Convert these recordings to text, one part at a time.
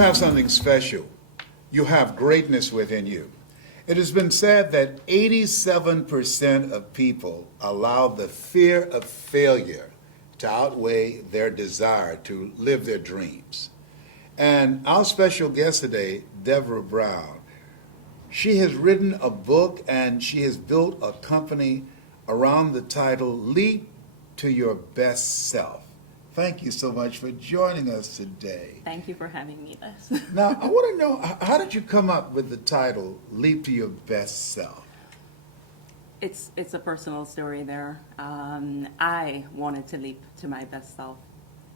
have something special. You have greatness within you. It has been said that 87% of people allow the fear of failure to outweigh their desire to live their dreams. And our special guest today, Deborah Brown, she has written a book and she has built a company around the title Leap to Your Best Self. Thank you so much for joining us today. Thank you for having me, Les. Now, I want to know, how did you come up with the title Leap to Your Best Self? It's a personal story there. I wanted to leap to my best self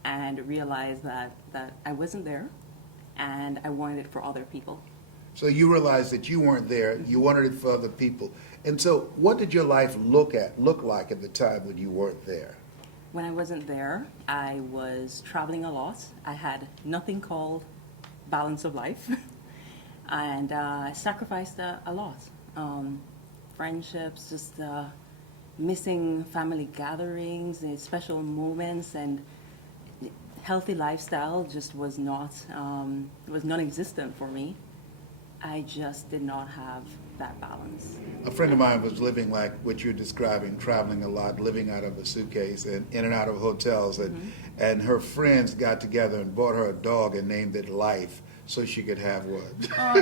and realized that I wasn't there, and I wanted it for other people. So you realized that you weren't there, you wanted it for other people. And so what did your life look like at the time when you weren't there? When I wasn't there, I was traveling a lot. I had nothing called balance of life, and I sacrificed a lot. Friendships, just missing family gatherings, and special moments, and healthy lifestyle just was non-existent for me. I just did not have that balance. A friend of mine was living like what you're describing, traveling a lot, living out of a suitcase and in and out of hotels, and her friends got together and bought her a dog and named it Life so she could have one. Oh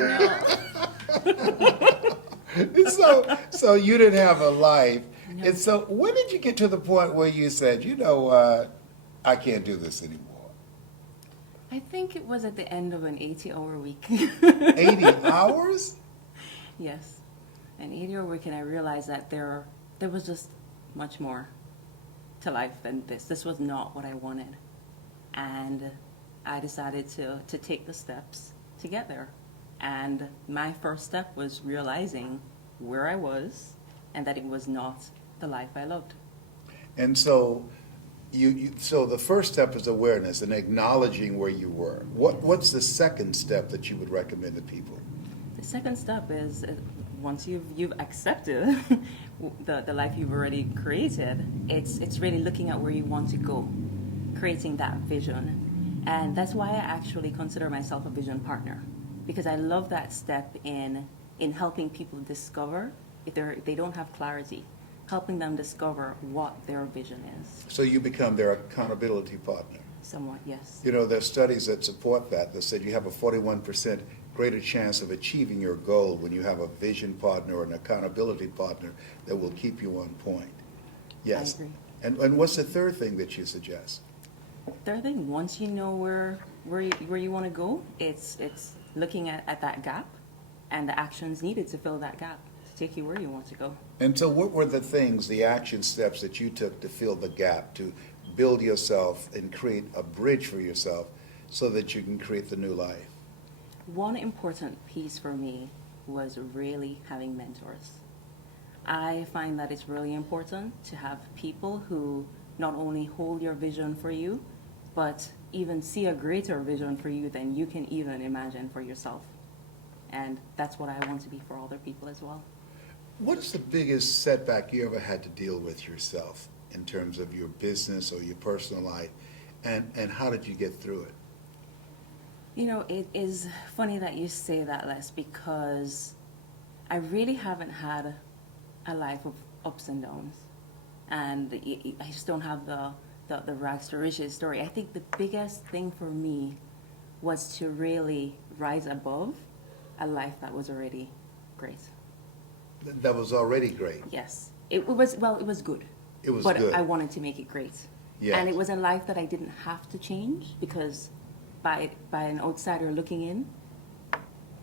no. So you didn't have a life. No. And so when did you get to the point where you said, you know what, I can't do this anymore? I think it was at the end of an 80-hour week. 80 hours? Yes, an 80-hour week, and I realized that there was just much more to life than this. This was not what I wanted, and I decided to take the steps to get there. And my first step was realizing where I was and that it was not the life I loved. And so so the first step is awareness and acknowledging where you were. What's the second step that you would recommend to people? The second step is once you've accepted the life you've already created, it's really looking at where you want to go, creating that vision. And that's why I actually consider myself a vision partner, because I love that step in helping people discover if they don't have clarity, helping them discover what their vision is. So you become their accountability partner. Somewhat, yes. You know, there's studies that support that said you have a 41% greater chance of achieving your goal when you have a vision partner or an accountability partner that will keep you on point. Yes. I agree. And what's the third thing that you suggest? Third thing, once you know where you want to go, it's looking at that gap and the actions needed to fill that gap to take you where you want to go. And so what were the things, the action steps that you took to fill the gap, to build yourself and create a bridge for yourself so that you can create the new life? One important piece for me was really having mentors. I find that it's really important to have people who not only hold your vision for you, but even see a greater vision for you than you can even imagine for yourself. And that's what I want to be for other people as well. What is the biggest setback you ever had to deal with yourself in terms of your business or your personal life, and how did you get through it? You know, it is funny that you say that, Les, because I really haven't had a life of ups and downs. And I just don't have the rags to riches story. I think the biggest thing for me was to really rise above a life that was already great. That was already great. Yes. It was good. It was but good. I wanted to make it great. Yes. And it was a life that I didn't have to change, because by an outsider looking in,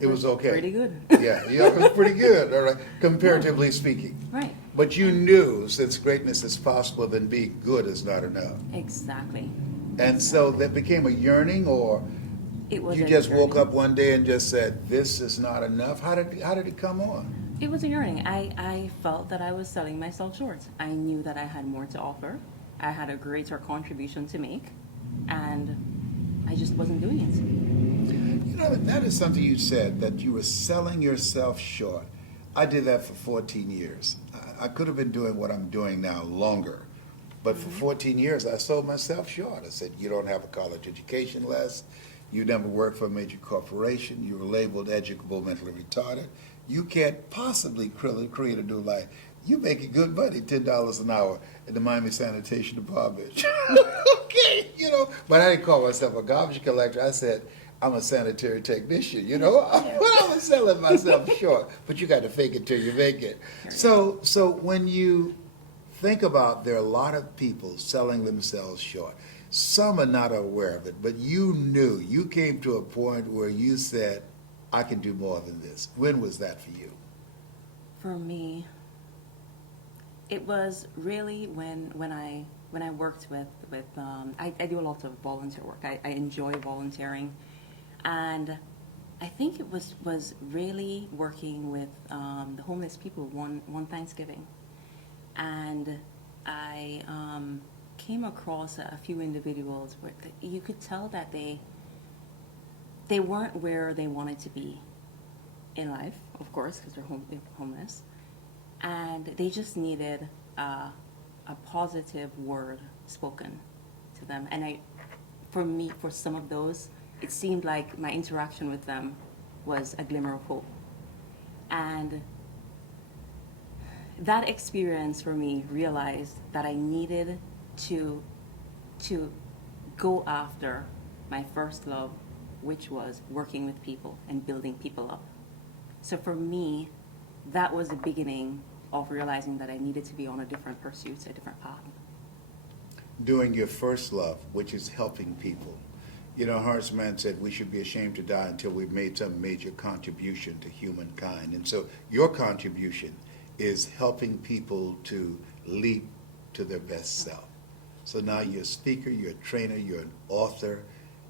it was okay. Pretty good. Yeah, it was pretty good, all right, comparatively speaking. Right. But you knew, since greatness is possible, then being good is not enough. Exactly. And so that became a yearning, or It was you a just woke yearning. up one day and just said, this is not enough? How did it come on? It was a yearning. I felt that I was selling myself short. I knew that I had more to offer. I had a greater contribution to make, and I just wasn't doing it. You know, that is something you said, that you were selling yourself short. I did that for 14 years. I could have been doing what I'm doing now longer, but for 14 years I sold myself short. I said, you don't have a college education, Les. You never worked for a major corporation. You were labeled educable, mentally retarded. You can't possibly create a new life. You making good money, $10 an hour in the Miami Sanitation Department. Okay, you know, but I didn't call myself a garbage collector. I said, I'm a sanitary technician, you know. But I was selling myself short. But you got to fake it till you make it. So when you think about, there are a lot of people selling themselves short. Some are not aware of it, but you knew, you came to a point where you said, I can do more than this. When was that for you? For me, it was really when I worked with I do a lot of volunteer work. I enjoy volunteering, and I think it was really working with the homeless people one Thanksgiving, and I came across a few individuals where you could tell that they weren't where they wanted to be in life, of course, because they're homeless, and they just needed a positive word spoken to them. And for some of those, it seemed like my interaction with them was a glimmer of hope. And that experience for me realized that I needed to go after my first love, which was working with people and building people up. So for me, that was the beginning of realizing that I needed to be on a different pursuit, a different path. Doing your first love, which is helping people. You know, Horace Mann said we should be ashamed to die until we've made some major contribution to humankind. And so your contribution is helping people to leap to their best self. So now you're a speaker, you're a trainer, you're an author,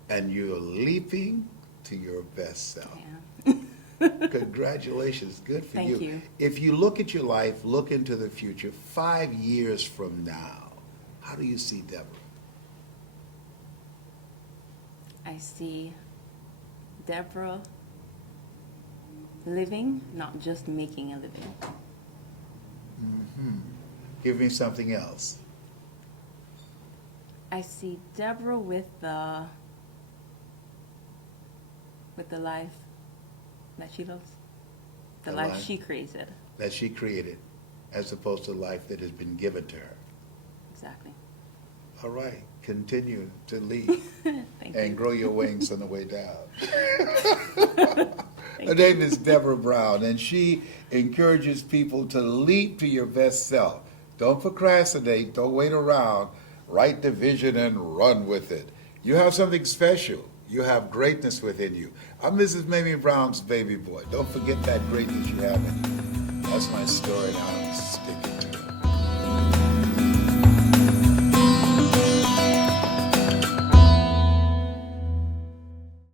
and you're leaping to your best self. Yeah. Congratulations, good for you. Thank you. If you look at your life, look into the future, 5 years from now, how do you see Deborah? I see Deborah living, not just making a living. Mm-hmm. Give me something else. I see Deborah with the life that she loves, the life she created. That she created, as opposed to life that has been given to her. Exactly. All right, continue to lead and grow your wings on the way down. Her name is Deborah Brown, and she encourages people to leap to your best self. Don't procrastinate, don't wait around. Write the vision and run with it. You have something special. You have greatness within you. I'm Mrs. Mamie Brown's baby boy. Don't forget that greatness you have in you. That's my story, and I'm